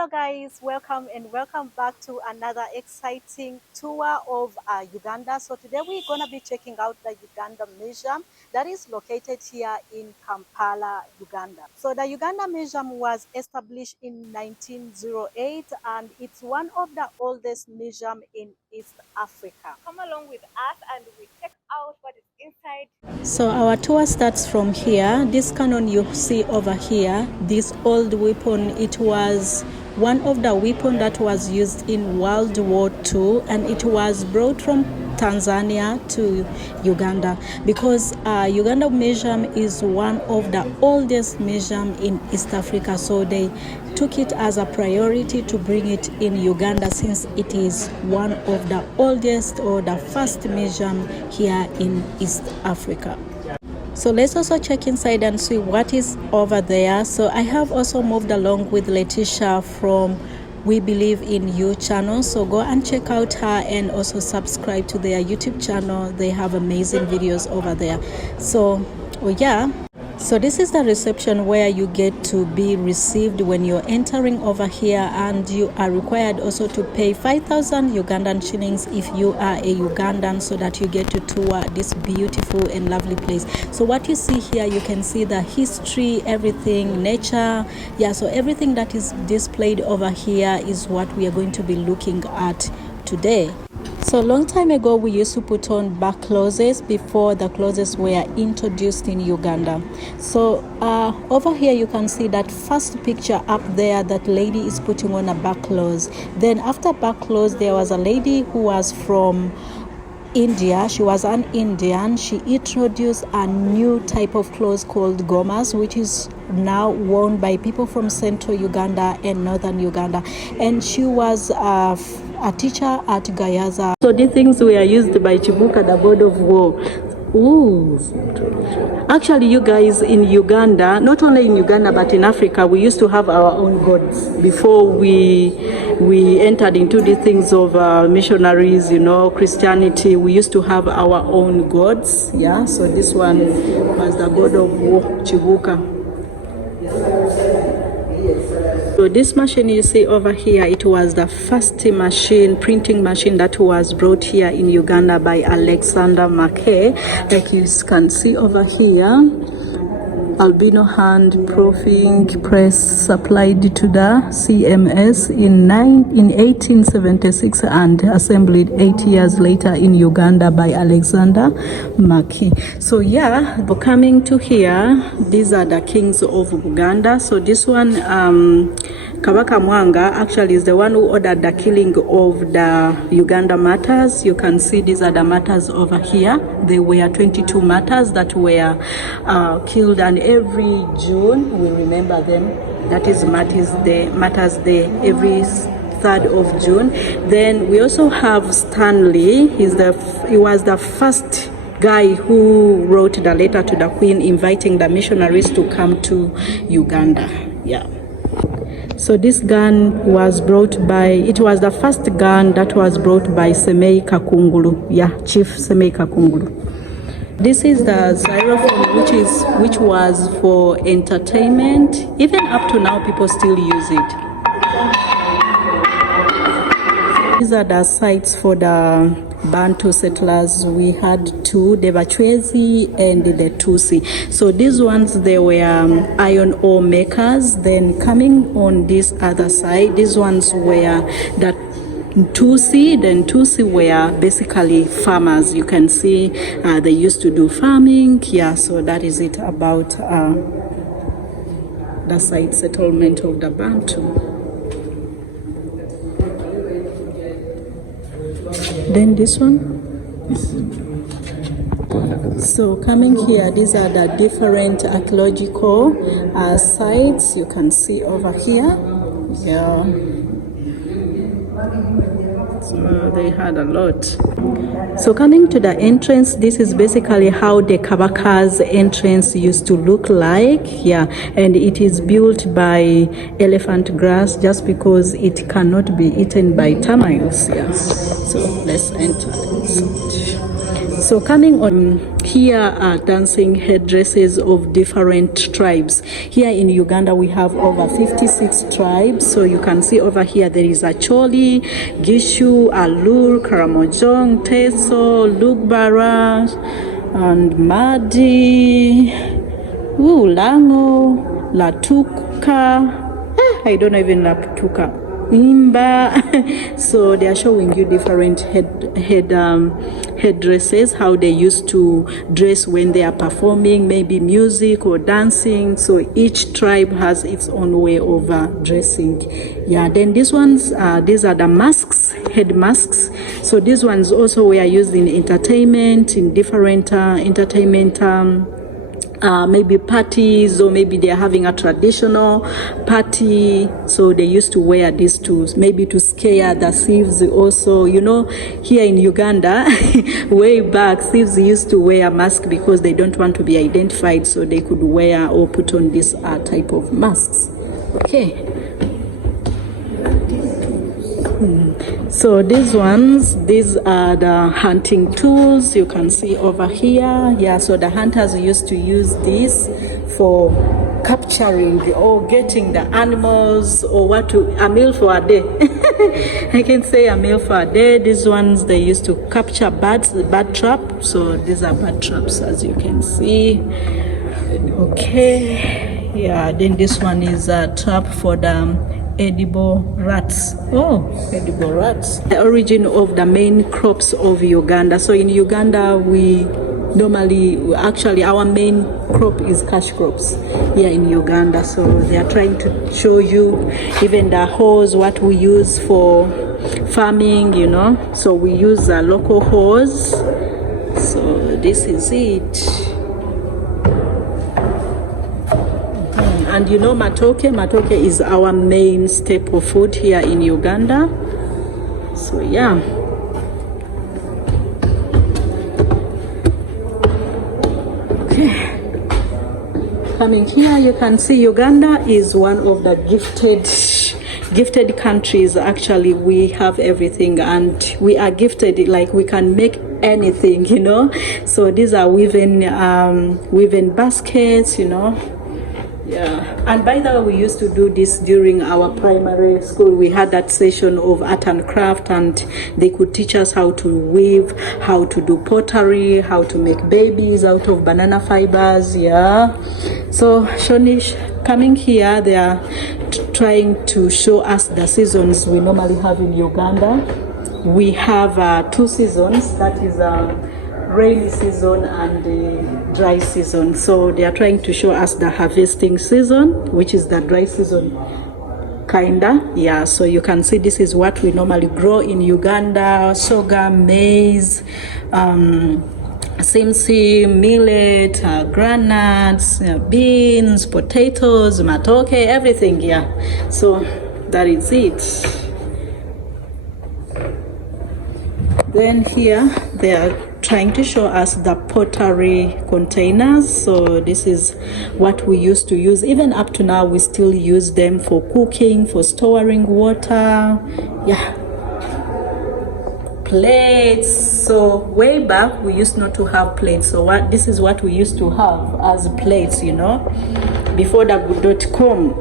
Hello guys, welcome back to another exciting tour of Uganda. So today we're going to be checking out the Uganda Museum that is located here in Kampala, Uganda. So the Uganda Museum was established in 1908 and it's one of the oldest museums in East Africa. Come along with us and we check out what is inside. So our tour starts from here. This cannon you see over here, this old weapon, it was one of the weapons that was used in World War II, and it was brought from Tanzania to Uganda because Uganda Museum is one of the oldest museums in East Africa, so they took it as a priority to bring it in Uganda since it is one of the oldest or the first museum here in East Africa. So let's also check inside and see what is over there. So I have also moved along with Letitia from We Believe in You channel. So go and check out her and also subscribe to their YouTube channel. They have amazing videos over there. So So this is the reception where you get to be received when you're entering over here, and you are required also to pay 5,000 Ugandan shillings if you are a Ugandan, so that you get to tour this beautiful and lovely place. So what you see here, you can see the history, everything, nature. So everything that is displayed over here is what we are going to be looking at today. So long time ago, we used to put on back clothes before the clothes were introduced in Uganda. So over here, you can see that first picture up there, that lady is putting on a back clothes. Then after back clothes, there was a lady who was from India. She was an Indian. She introduced a new type of clothes called gomas, which is now worn by people from central Uganda and northern Uganda. And she was a teacher at Gayaza. So these things were used by Chibuka, the god of war. Ooh. Actually, you guys, in Uganda, not only in Uganda but in Africa, we used to have our own gods before we entered into the things of missionaries, Christianity. We used to have our own gods. So this one was the god of war, Chibuka. So this machine you see over here, it was the first printing machine that was brought here in Uganda by Alexander Mackay. Like you can see over here, albino hand proofing press supplied to the CMS in 1876 and assembled 8 years later in Uganda by Alexander Mackay. So coming to here, these are the kings of Uganda. So this one, Kabaka Mwanga, actually is the one who ordered the killing of the Uganda martyrs. You can see these are the martyrs over here. There were 22 martyrs that were killed, and every June we remember them. That is Martyrs Day, every 3rd of June. Then we also have Stanley. He was the first guy who wrote the letter to the Queen inviting the missionaries to come to Uganda. So this gun was brought by, it was the first gun that was brought by Semei Kakungulu. Chief Semei Kakungulu. This is the xylophone, which was for entertainment. Even up to now, people still use it. These are the sites for the Bantu settlers. We had two, the Bachwezi and the Tusi. So these ones, they were iron ore makers. Then coming on this other side, these ones were the Tusi. Then Tusi were basically farmers. You can see they used to do farming. So that is it about the site settlement of the Bantu. Then this one. So coming here, these are the different archaeological sites you can see over here. So they had a lot. So coming to the entrance, this is basically how the Kabaka's entrance used to look like. And it is built by elephant grass just because it cannot be eaten by termites. So let's enter. So coming on here are dancing headdresses of different tribes. Here in Uganda we have over 56 tribes. So you can see over here there is Acholi, Gishu, Alur, Karamojong, Teso, Lugbara, and Madi, Lango, Latuka. I don't know even Latuka. Imba. So they are showing you different headdresses, how they used to dress when they are performing, maybe music or dancing. So each tribe has its own way of dressing. Yeah, then these ones, these are the masks, head masks. So these ones also were used in entertainment, in different entertainment maybe parties, or maybe they're having a traditional party, so they used to wear these tools, maybe to scare the thieves also. You know, here in Uganda way back, thieves used to wear a mask because they don't want to be identified, so they could wear or put on this type of masks. Okay. So these ones, these are the hunting tools you can see over here. Yeah, so the hunters used to use this for capturing or getting the animals, or a meal for a day. I can say a meal for a day. These ones, they used to capture birds, bird trap. So these are bird traps, as you can see. Okay, yeah, then this one is a trap for the edible rats. Oh, edible rats. The origin of the main crops of Uganda. So in Uganda, we normally, actually our main crop is cash crops here in Uganda. So they are trying to show you even the hose, what we use for farming, you know. So we use a local hose. So this is it. And you know matoke is our main staple food here in Uganda. So yeah. Okay. Coming here, you can see Uganda is one of the gifted countries. Actually, we have everything, and we are gifted, like we can make anything, you know. So these are woven baskets, you know. Yeah, and by the way, we used to do this during our primary school. We had that session of art and craft, and they could teach us how to weave, how to do pottery, how to make babies out of banana fibers. Yeah, so Shonish coming here, they are trying to show us the seasons we normally have in Uganda. We have 2 seasons, that is rainy season and dry season. So they are trying to show us the harvesting season, which is the dry season, kinda. Yeah, so you can see this is what we normally grow in Uganda: sorghum, maize, simsim, millet, granuts, beans, potatoes, matoke, everything. Yeah, so that is it. Then here they are trying to show us the pottery containers. So this is what we used to use. Even up to now, we still use them for cooking, for storing water. Yeah. Plates. So way back, we used not to have plates. So this is what we used to have as plates, you know, before the good.com.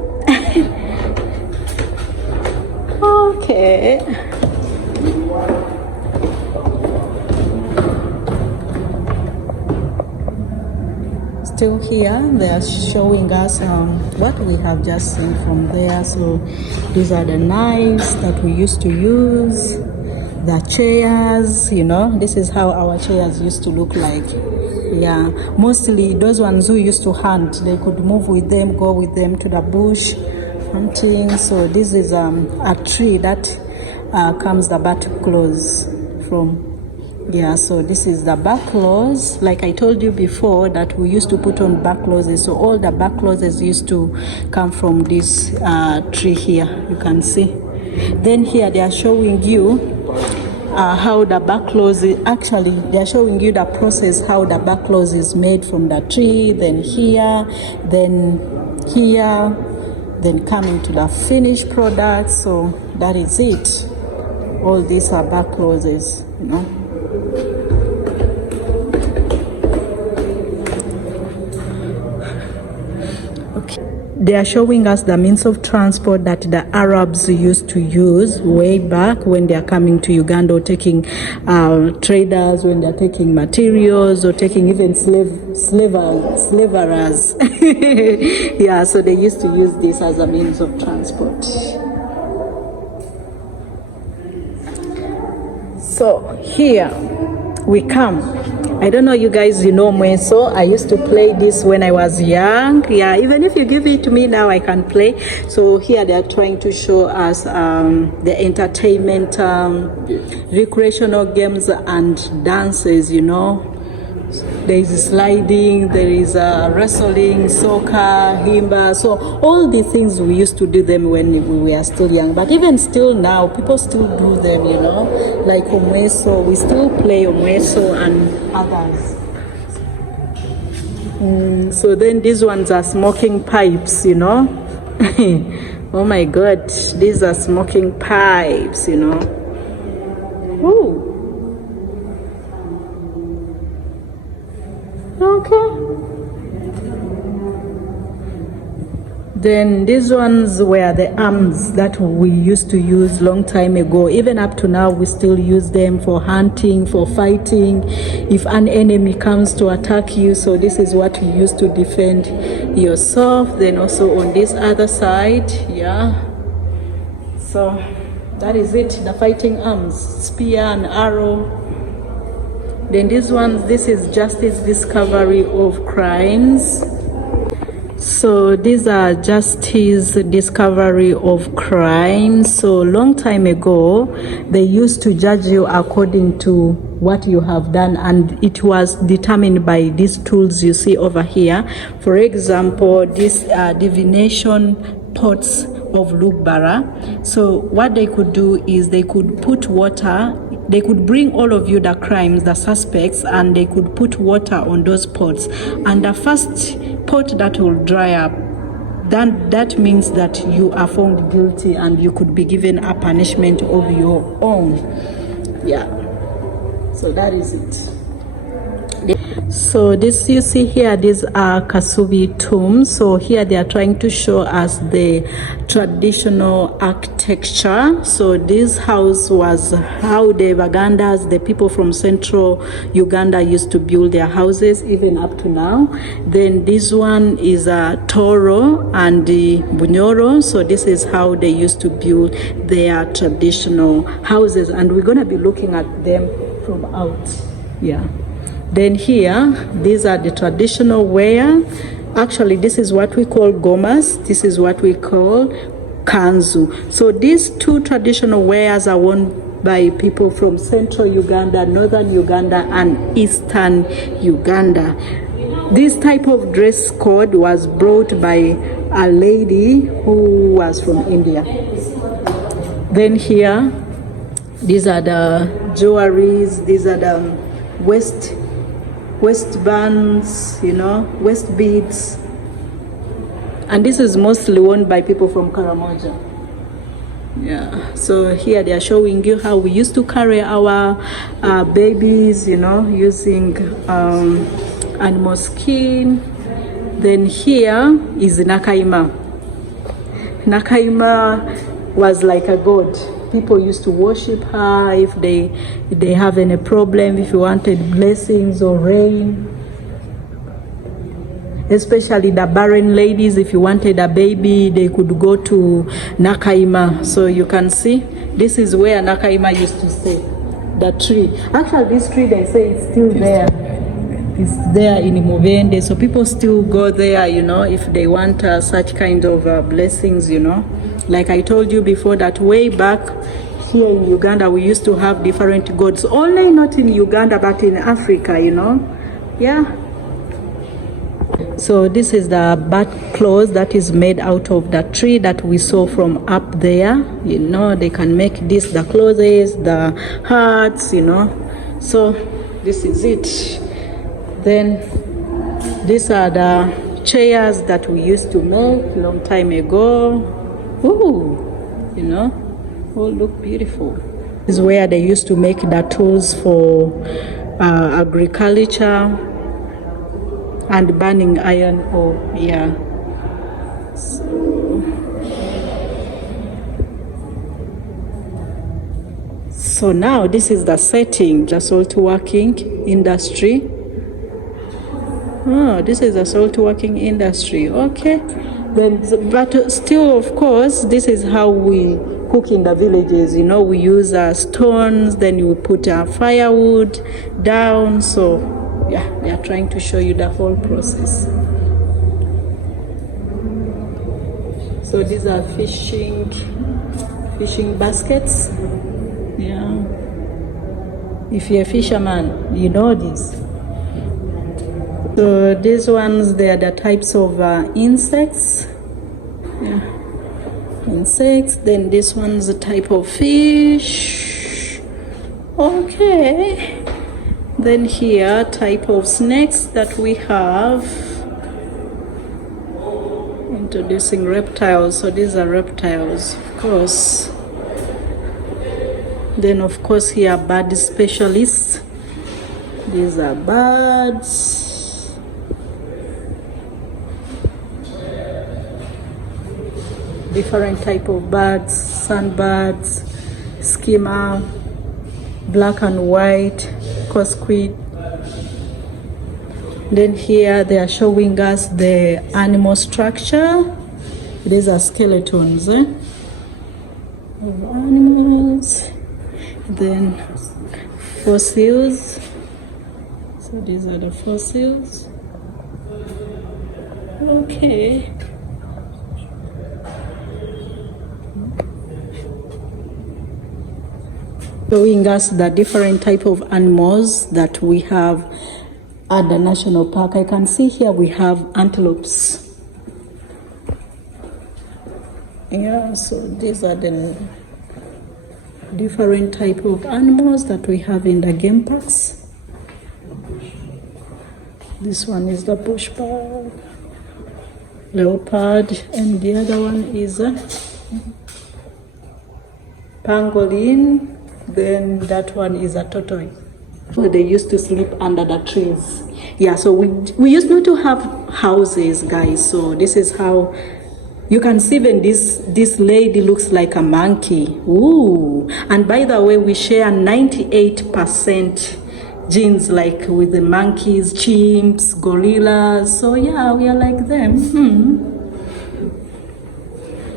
Okay. Still here, they are showing us what we have just seen from there. So these are the knives that we used to use, the chairs, you know. This is how our chairs used to look like. Yeah, mostly those ones who used to hunt, they could move with them, go with them to the bush hunting. So this is a tree that comes the back claws from. Yeah, so this is the back claws. Like I told you before, that we used to put on back claws. So all the back claws used to come from this tree here, you can see. Then here they are showing you how the back claws actually, they are showing you the process, how the back claws is made from the tree, then here, then here, then coming to the finished product. So that is it. All these are back claws, you know. they are showing us the means of transport that the Arabs used to use way back when they are coming to Uganda, or taking traders, when they are taking materials, or taking even slaverers. Yeah, so they used to use this as a means of transport. So here we come. I don't know, you guys, you know Mweso. I used to play this when I was young. Yeah, even if you give it to me now, I can play. So here they are trying to show us the entertainment, recreational games and dances, you know. There is sliding, there is wrestling, soccer, himba. So all the things we used to do them when we were still young. But even still now, people still do them, you know. Like omweso, we still play omweso and others. So then these ones are smoking pipes, you know. Oh my God, these are smoking pipes, you know. Ooh. Okay. Then these ones were the arms that we used to use long time ago. Even up to now, we still use them for hunting, for fighting, if an enemy comes to attack you. So this is what you use to defend yourself. Then also on this other side, yeah. So that is it, the fighting arms, spear and arrow. Then this one, this is justice discovery of crimes. So these are justice discovery of crimes. So long time ago, they used to judge you according to what you have done, and it was determined by these tools you see over here. For example, this divination pots of Lugbara. So what they could do is they could put water. They could bring all of you the crimes, the suspects, and they could put water on those pots. And the first pot that will dry up, then that means that you are found guilty and you could be given a punishment of your own. Yeah. So that is it. So this you see here, these are Kasubi tombs. So here they are trying to show us the traditional architecture. So this house was how the Bagandas, the people from central Uganda, used to build their houses, even up to now. Then this one is a Toro and the Bunyoro. So this is how they used to build their traditional houses, and we're going to be looking at them from out. Yeah. Then here, these are the traditional wear. Actually, this is what we call gomas. This is what we call kanzu. So these two traditional wears are worn by people from central Uganda, northern Uganda, and eastern Uganda. This type of dress code was brought by a lady who was from India. Then here, these are the jewelries. These are the waistbands, you know, waist beads, and this is mostly worn by people from Karamoja. Yeah, so here they are showing you how we used to carry our babies, you know, using animal skin. Then here is Nakaima. Nakaima was like a god. People used to worship her if they have any problem, if you wanted blessings or rain. Especially the barren ladies, if you wanted a baby, they could go to Nakaima. So you can see, this is where Nakaima used to stay, the tree. Actually, this tree, they say it's still there. It's there in Mubende. So people still go there, you know, if they want such kind of blessings, you know. Like I told you before, that way back here in Uganda, we used to have different gods. Only not in Uganda, but in Africa, you know. Yeah. So this is the bat clothes that is made out of the tree that we saw from up there. You know, they can make this, the clothes, the hats, you know. So this is it. Then these are the chairs that we used to make long time ago. Ooh, you know, all look beautiful. This is where they used to make the tools for agriculture and burning iron ore. Yeah. So now this is the setting, the salt working industry. Oh, this is a salt working industry. Okay. Then, but still, of course, this is how we cook in the villages. You know, we use stones, then you put firewood down. So, yeah, they are trying to show you the whole process. So these are fishing baskets. Yeah. If you're a fisherman, you know this. So these ones, they are the types of insects. Yeah. Insects. Then this one's a type of fish. Okay. Then here, type of snakes that we have. Introducing reptiles. So these are reptiles, of course. Then of course here, bird specialists. These are birds. Different type of birds, sunbirds, skimmer, black and white, cosquid. Then here they are showing us the animal structure. These are skeletons of animals. Then fossils. So these are the fossils. Okay. Showing us the different type of animals that we have at the national park. I can see here we have antelopes. Yeah, so these are the different type of animals that we have in the game parks. This one is the bush park, leopard, and the other one is a pangolin. Then that one is a tortoise. So they used to sleep under the trees. Yeah, so we used not to have houses, guys. So this is how you can see when this lady looks like a monkey. Ooh. And by the way, we share 98% genes, like with the monkeys, chimps, gorillas. So yeah, we are like them.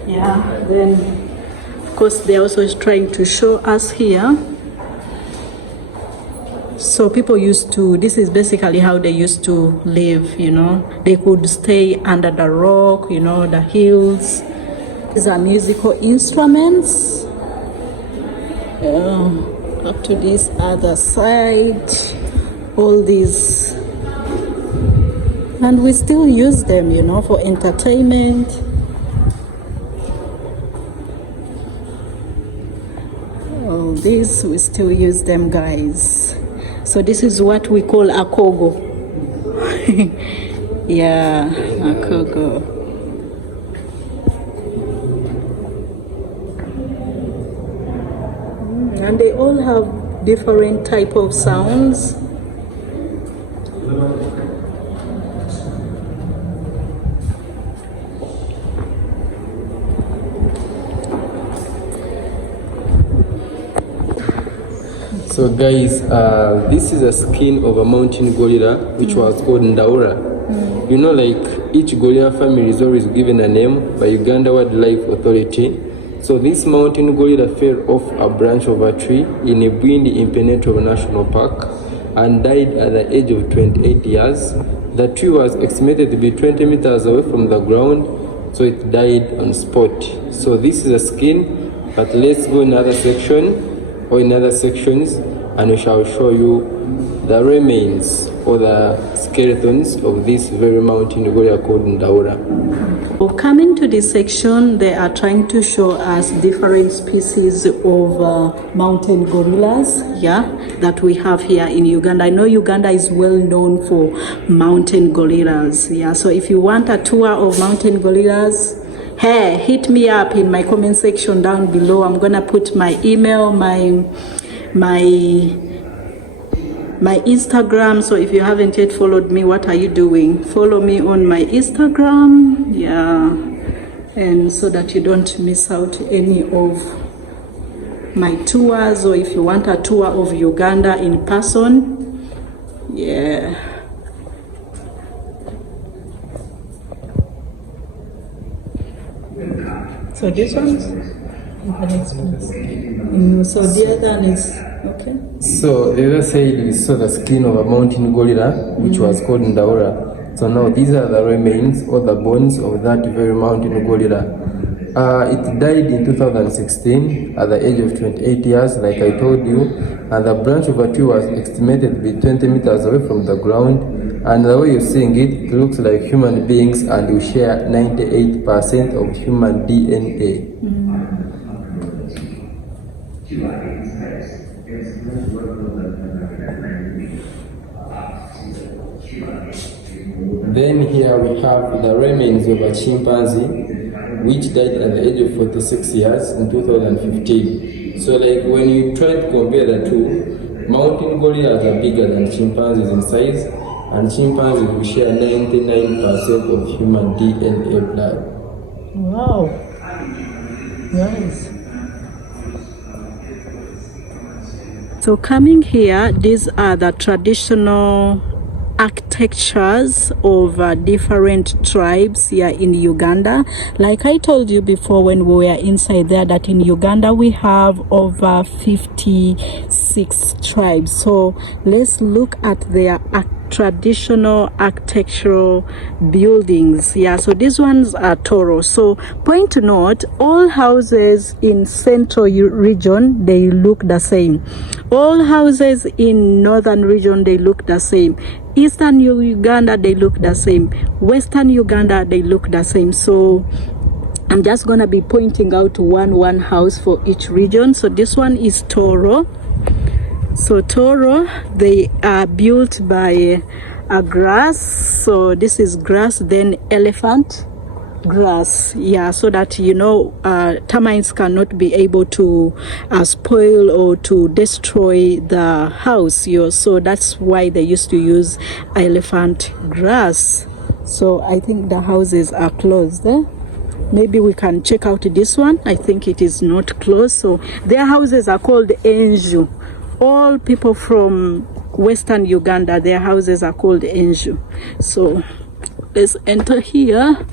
Yeah, then of course, they're also trying to show us here. So people used to, this is basically how they used to live, you know. They could stay under the rock, you know, the hills. These are musical instruments. Up to this other side, all these. And we still use them, you know, for entertainment. This we still use them, guys. So this is what we call a kogo. Yeah, a kogo. And they all have different type of sounds. So guys, this is a skin of a mountain gorilla which was called Ndaura. You know, like each gorilla family is always given a name by Uganda Wildlife Authority. So this mountain gorilla fell off a branch of a tree in a Bwindi Impenetrable National Park and died at the age of 28 years. The tree was estimated to be 20 meters away from the ground, so it died on spot. So this is a skin, but let's go in another section or in other sections and we shall show you the remains or the skeletons of this very mountain gorilla called Ndaura. Coming to this section, they are trying to show us different species of mountain gorillas, yeah, that we have here in Uganda. I know Uganda is well known for mountain gorillas, yeah. So if you want a tour of mountain gorillas, hey, hit me up in my comment section down below. I'm gonna put my email, my Instagram. So if you haven't yet followed me, what are you doing? Follow me on my Instagram, yeah, and so that you don't miss out any of my tours, or if you want a tour of Uganda in person. Yeah. So this one, so the other one is okay. So the other side we saw the skin of a mountain gorilla, which was called Ndaura. So now these are the remains or the bones of that very mountain gorilla. It died in 2016 at the age of 28 years, like I told you, and the branch of a tree was estimated to be 20 meters away from the ground. And the way you're seeing it, it looks like human beings, and you share 98% of human DNA. Then here we have the remains of a chimpanzee, which died at the age of 46 years in 2015. So like when you try to compare the two, mountain gorillas are bigger than chimpanzees in size, and chimpanzees will share 99% of human DNA blood. Wow. Nice. So coming here, these are the traditional architectures of different tribes here in Uganda. Like I told you before when we were inside there, that in Uganda we have over 56 tribes. So let's look at their traditional architectural buildings. Yeah, so these ones are Toro. So point to note, all houses in central region, they look the same. All houses in northern region, they look the same. Eastern Uganda, they look the same. Western Uganda, they look the same. So I'm just gonna be pointing out one house for each region. So this one is Toro. So Toro, they are built by a grass. So this is grass, then elephant grass. Yeah, so that, you know, termites cannot be able to spoil or to destroy the house. So that's why they used to use elephant grass. So I think the houses are closed there. Maybe we can check out this one. I think it is not closed. So their houses are called Enju. All people from Western Uganda, their houses are called Enju. So let's enter here.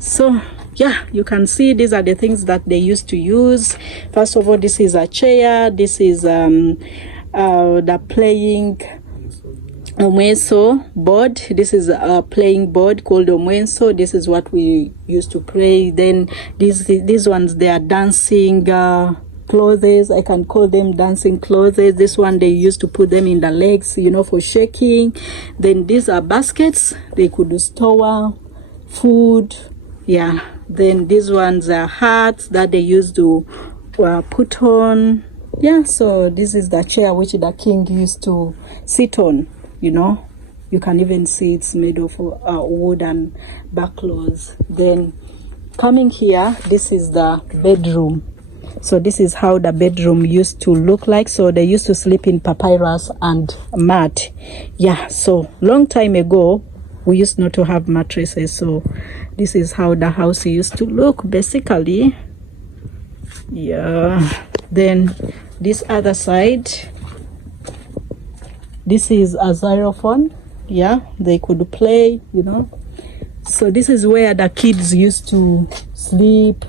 So yeah, you can see these are the things that they used to use. First of all, this is a chair. This is the playing omweso board. This is a playing board called omweso. This is what we used to play. Then these ones, they are dancing clothes. I can call them dancing clothes. This one, they used to put them in the legs, you know, for shaking. Then these are baskets. They could store food. Yeah. Then these ones are hats that they used to put on. Yeah. So this is the chair which the king used to sit on, you know. You can even see it's made of wood and buckles. Then coming here, this is the bedroom. So this is how the bedroom used to look like. So they used to sleep in papyrus and mat. Yeah, so long time ago, we used not to have mattresses. So this is how the house used to look, basically. Yeah. Then this other side, this is a xylophone. Yeah, they could play, you know. So this is where the kids used to sleep.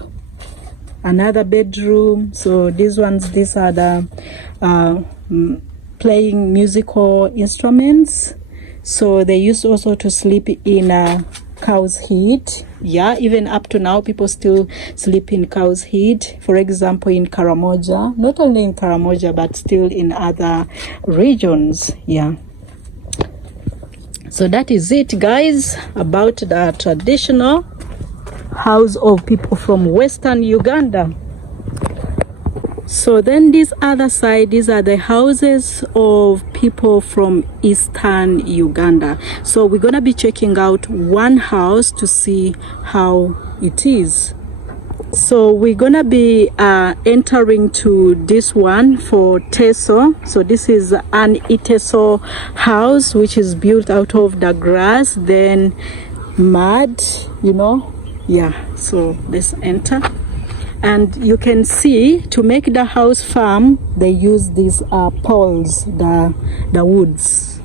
Another bedroom. So these are the playing musical instruments. So they used also to sleep in a cow's head. Yeah, even up to now, people still sleep in cow's head. For example, in Karamoja, not only in Karamoja, but still in other regions. Yeah. So that is it, guys, about the traditional house of people from Western Uganda. So then this other side, these are the houses of people from Eastern Uganda. So we're gonna be checking out one house to see how it is. So we're gonna be entering to this one for Teso. So this is an Iteso house, which is built out of the grass, then mud, you know. Yeah, so let's enter. And you can see to make the house firm, they use these poles, the woods.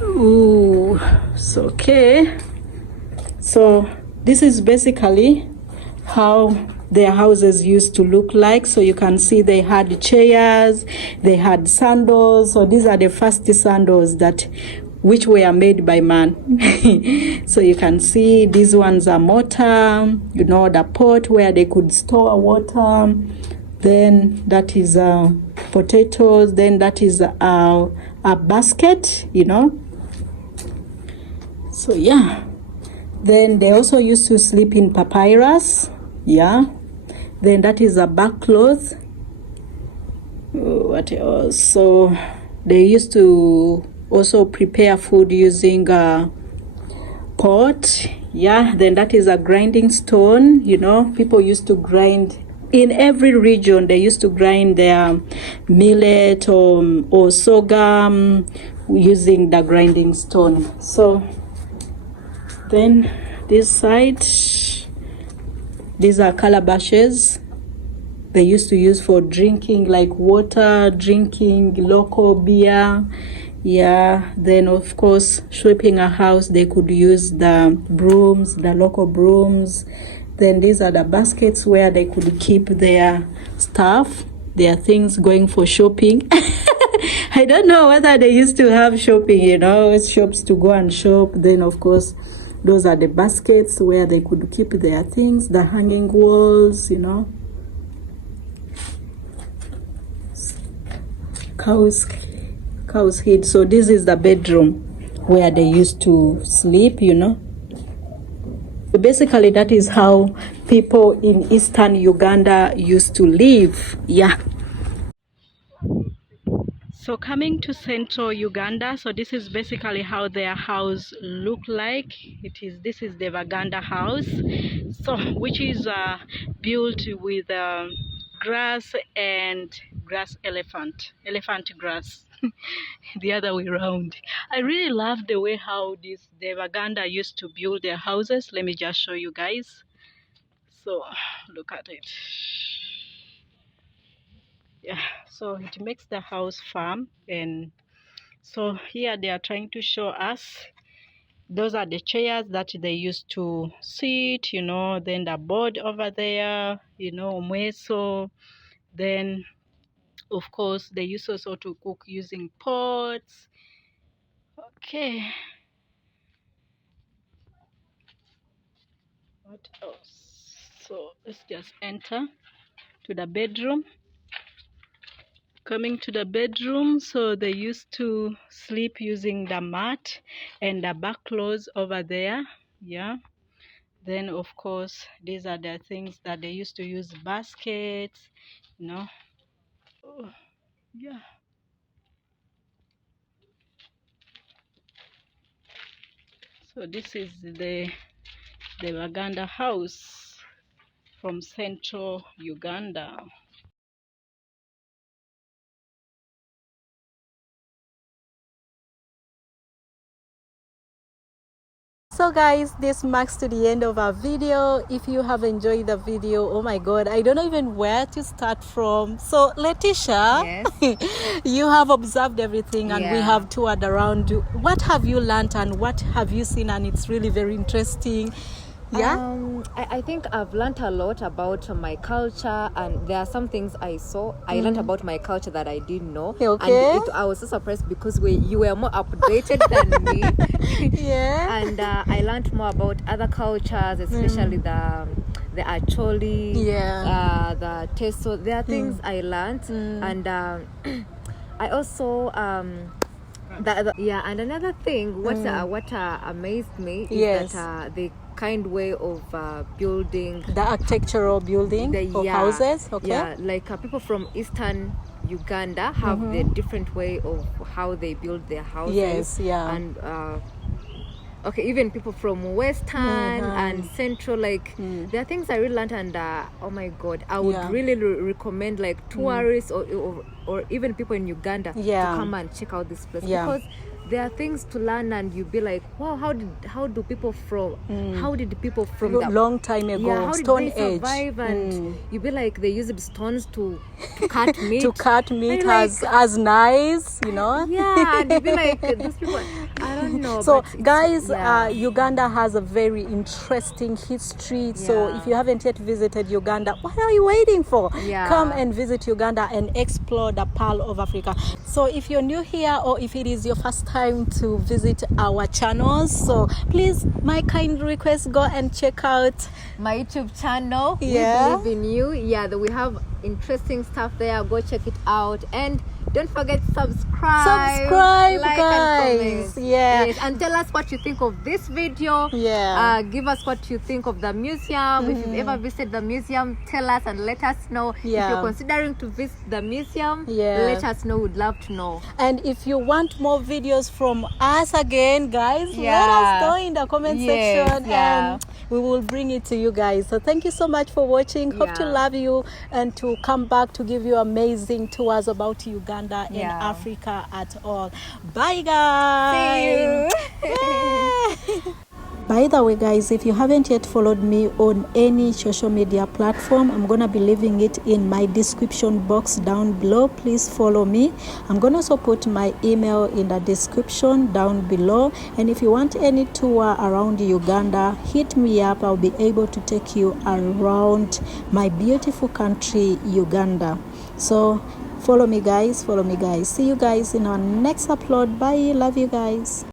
Ooh, so okay. So this is basically how their houses used to look like. So you can see they had chairs, they had sandals. So these are the first sandals which were made by man. So you can see these ones are mortar, the pot where they could store water. Then that is potatoes. Then that is a basket, So yeah. Then they also used to sleep in papyrus. Yeah. Then that is a back cloth. What else? So they used to also prepare food using a pot. Yeah. Then that is a grinding stone. People used to grind. In every region, they used to grind their millet or sorghum using the grinding stone. So then this side, these are calabashes they used to use for drinking, like water, drinking local beer. Yeah. Then of course, sweeping a house, they could use the brooms, the local brooms. Then these are the baskets where they could keep their stuff, their things going for shopping. I don't know whether they used to have shopping, shops to go and shop. Then of course, those are the baskets where they could keep their things, the hanging walls, Cow's head. So this is the bedroom where they used to sleep, So basically, that is how people in eastern Uganda used to live. Yeah. So coming to central Uganda, so this is basically how their house look like. This is the Vaganda house, so which is built with grass and elephant grass. The other way around. I really love the way how the Vaganda used to build their houses. Let me just show you guys. So look at it. Yeah, so it makes the house firm. And so here they are trying to show us, those are the chairs that they used to sit, then the board over there, mweso. Then of course they used also to cook using pots. Okay, what else? So let's just enter to the bedroom. Coming to the bedroom, so they used to sleep using the mat and the back clothes over there. Yeah. Then of course, these are the things that they used to use, baskets, Oh, yeah. So this is the Waganda house from central Uganda. So guys, this marks to the end of our video. If you have enjoyed the video, oh my god, I don't know even where to start from. So Letitia, yes. You have observed everything and we Yeah. have toured around. What have you learned and what have you seen? And it's really very interesting. Yeah. I think I've learned a lot about my culture, and there are some things I learned about my culture that I didn't know. Okay. And I was so surprised because you were more updated than me. Yeah. And I learned more about other cultures, especially the Acholi, the Teso. There are things I learned, and I also and another thing what amazed me is that the kind way of building, the architectural building of houses. Okay. Yeah, like people from eastern Uganda have the different way of how they build their houses. Yes. Yeah. And even people from western and central, there are things I really learned, and oh my god, I would really recommend tourists or even people in Uganda to come and check out this place, because there are things to learn, and you be like, wow, how did people from that long time ago, how Stone did they Age, survive? And you be like, they used stones to cut meat. to cut meat like, as nice, you know. Yeah, and you be like, those people, I don't know. So but guys, yeah. Uganda has a very interesting history. So Yeah. if you haven't yet visited Uganda, what are you waiting for? Yeah. Come and visit Uganda and explore the Pearl of Africa. So if you're new here, or if it is your first time to visit our channels, so please, my kind request, go and check out my YouTube channel. Yeah. We believe in you. Yeah, we have interesting stuff there. Go check it out, and don't forget subscribe, like, guys. and comment. Yeah. Yes, and tell us what you think of this video. Yeah. Give us what you think of the museum. If you've ever visited the museum, tell us and let us know. Yeah. If you're considering to visit the museum, Yeah. let us know. We'd love to know. And if you want more videos from us again, guys, let us know in the comment section, and we will bring it to you guys. So thank you so much for watching. Hope to love you and to come back to give you amazing tours about Uganda and Africa at all. Bye guys. See you. By the way guys, if you haven't yet followed me on any social media platform, I'm gonna be leaving it in my description box down below. Please follow me. I'm gonna also put my email in the description down below, and if you want any tour around Uganda, hit me up. I'll be able to take you around my beautiful country, Uganda. So follow me guys, see you guys in our next upload. Bye, love you guys.